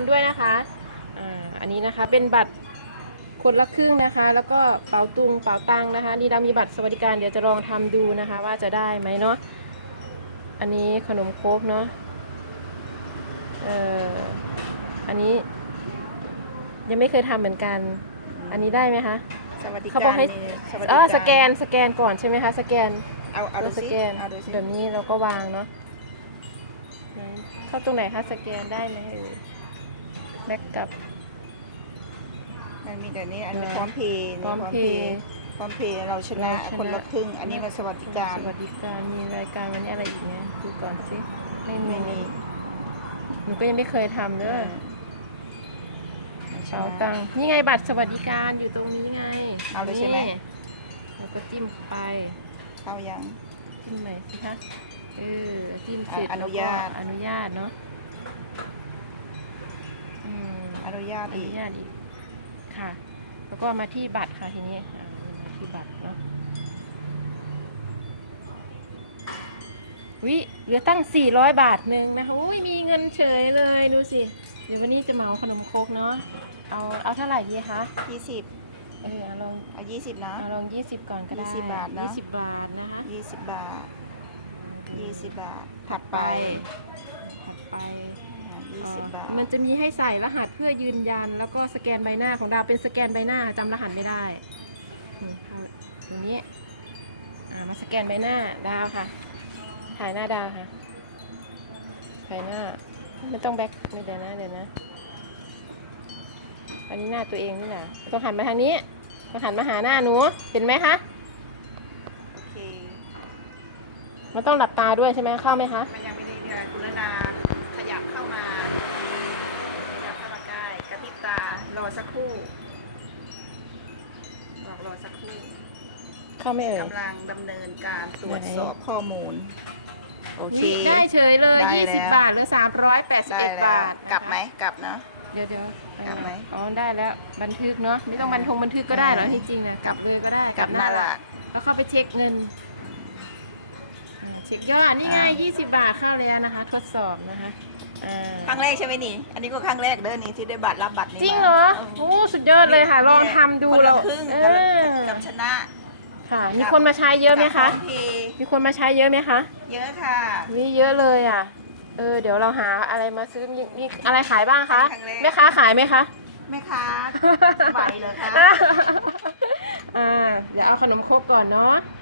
ำด้วยนะคะอ่าอันนี้นะคะเป็นบัตรคนละครึ่งนะคะ แล้วก็เป๋าตุงเป๋าตังนะคะ นี่เรามีบัตรสวัสดิการเดี๋ยวจะลองทำดูนะคะ ว่าจะได้ไหมเนาะอันนี้ขนมโครกเนาะเอ่ออันนี้ยังไม่เคยทำเหมือนกัน อันนี้ได้ไหมคะสวัสดิเขาการบอกให้นี่สวัสดิอ๋อการสแกนสแกนก่อนใช่ไหมคะ สแกนเอาเอาดูสสิแกนเอาดูสิแบบนี้เราก็วางเนาะไหนเข้าตรงไหนคะสแกนได้ไหมเอ่ย แบ็กกับ มันมีแต่นี้ อันนี้อ่าพร้อมเพย์พร้อมเพย์พร้อมเพย์เราชนะเราชนะคนละครึ่ง อันนี้มันสวัสดิการ สวัสดิการ มีรายการวันนี้อะไรอีกเนี่ยดูก่อนสิ ไม่ไม่มีมีหนูก็ยังไม่เคยทำเด้อเราชเป๋านะตังค์นี่ไงบัตรสวัสดิการอยู่ตรงนี้ไง เอาเลยใช่ไหมนี่เราก็จิ้มไป เข้ายังจิ้มไหนสิคะเออจิ้มเสร็จอะอนุญาตแล้วก็อนุญาตเนาะอืม อ นุญาตออีนุกญาตอีกค่ะ แล้วก็มาที่บัตรค่ะทีนี้อ่ามาที่บัตรเนาะวิเหลือตั้ง 400 บาทหนึ่งนะคะอุ้ยมีเงินเฉยเลยดูสิ เดี๋ยววันนี้จะเหมาขนมครกเนาะเอาเอาเท่าไหร่ดีคะยี่สิบเออเอาลองเอายี่สิบนะเอาลอง20ก่อนก็ได้20บาทนะ20บาทนะคะยี่สิบบาทยี่สิบบาทถัดไปถัดไป ยี่สิบบาท มันจะมีให้ใส่รหัสเพื่อยืนยัน แล้วก็สแกนใบหน้าของดาวเป็นสแกนใบหน้าจำรหัสไม่ได้อืมเอาอย่างนี้อ่ามาสแกนใบหน้าดาวค่ะ ถ่ายหน้าดาวค่ะ ถ่ายหน้า ไม่ต้องแบ็คไม่เดี๋ยวนะเดี๋ยวนะ อันนี้หน้าตัวเองนี่นะต้องหันมาทางนี้ต้องหันมาหาหน้าหนู เห็นไหมคะ โอเค มันต้องหลับตาด้วยใช่ไหมเข้าไหมคะ มันยังไม่ อสักครู่บอกรอสักครู่เข้าไม่เอ่ยกำลังดำเนินการตรวจไหนสอบข้อมูล โอเคนี่ได้เฉยเลยได้ยี่แล้สิบวบาทหรือสามร้อยแปดสิบได้เอ็ดแล้วบาทกลับไหมกลับเนาะ เดี๋ยวเดี๋ยวกลับไหมอ๋อได้แล้วบันทึกเนาะไม่ต้องบันทงบันทึกก็ได้เหรออ่าที่จริงนะกลับเลยก็ได้กลับหน้าหลัก แล้วเข้าไปเช็คเงินอ่า เช็คยอดนี่ไงอ่ายี่สิบบาทเข้าแล้วนะคะ ทดสอบนะคะอ่าครั้งแรกใช่ไหมนี่ อันนี้ก็ครั้งแรกเด้อนี่ที่ได้บัตรรับบัตรนี้จริงมาเหรอเออโอ้สุดยอดเลยค่ะ ลองทำดูคนแล้ละวครึ่งเอกับอกับชนะค่ะ มีคนมาใช้เยอะไหมคะกับพร้อมเพย์มีคนมาใช้เยอะไหมคะเยอะค่ะวิเยอะเลยอะเออเดี๋ยวเราหาอะไรมาซื้อมีมีอะไรขายบ้างคะครั้งแรก แม่ค้าขายไหมคะ แม่ค้าไหวเหรอคะอ่าเดี๋ยวเอาขนมครกก่อนเนาะอ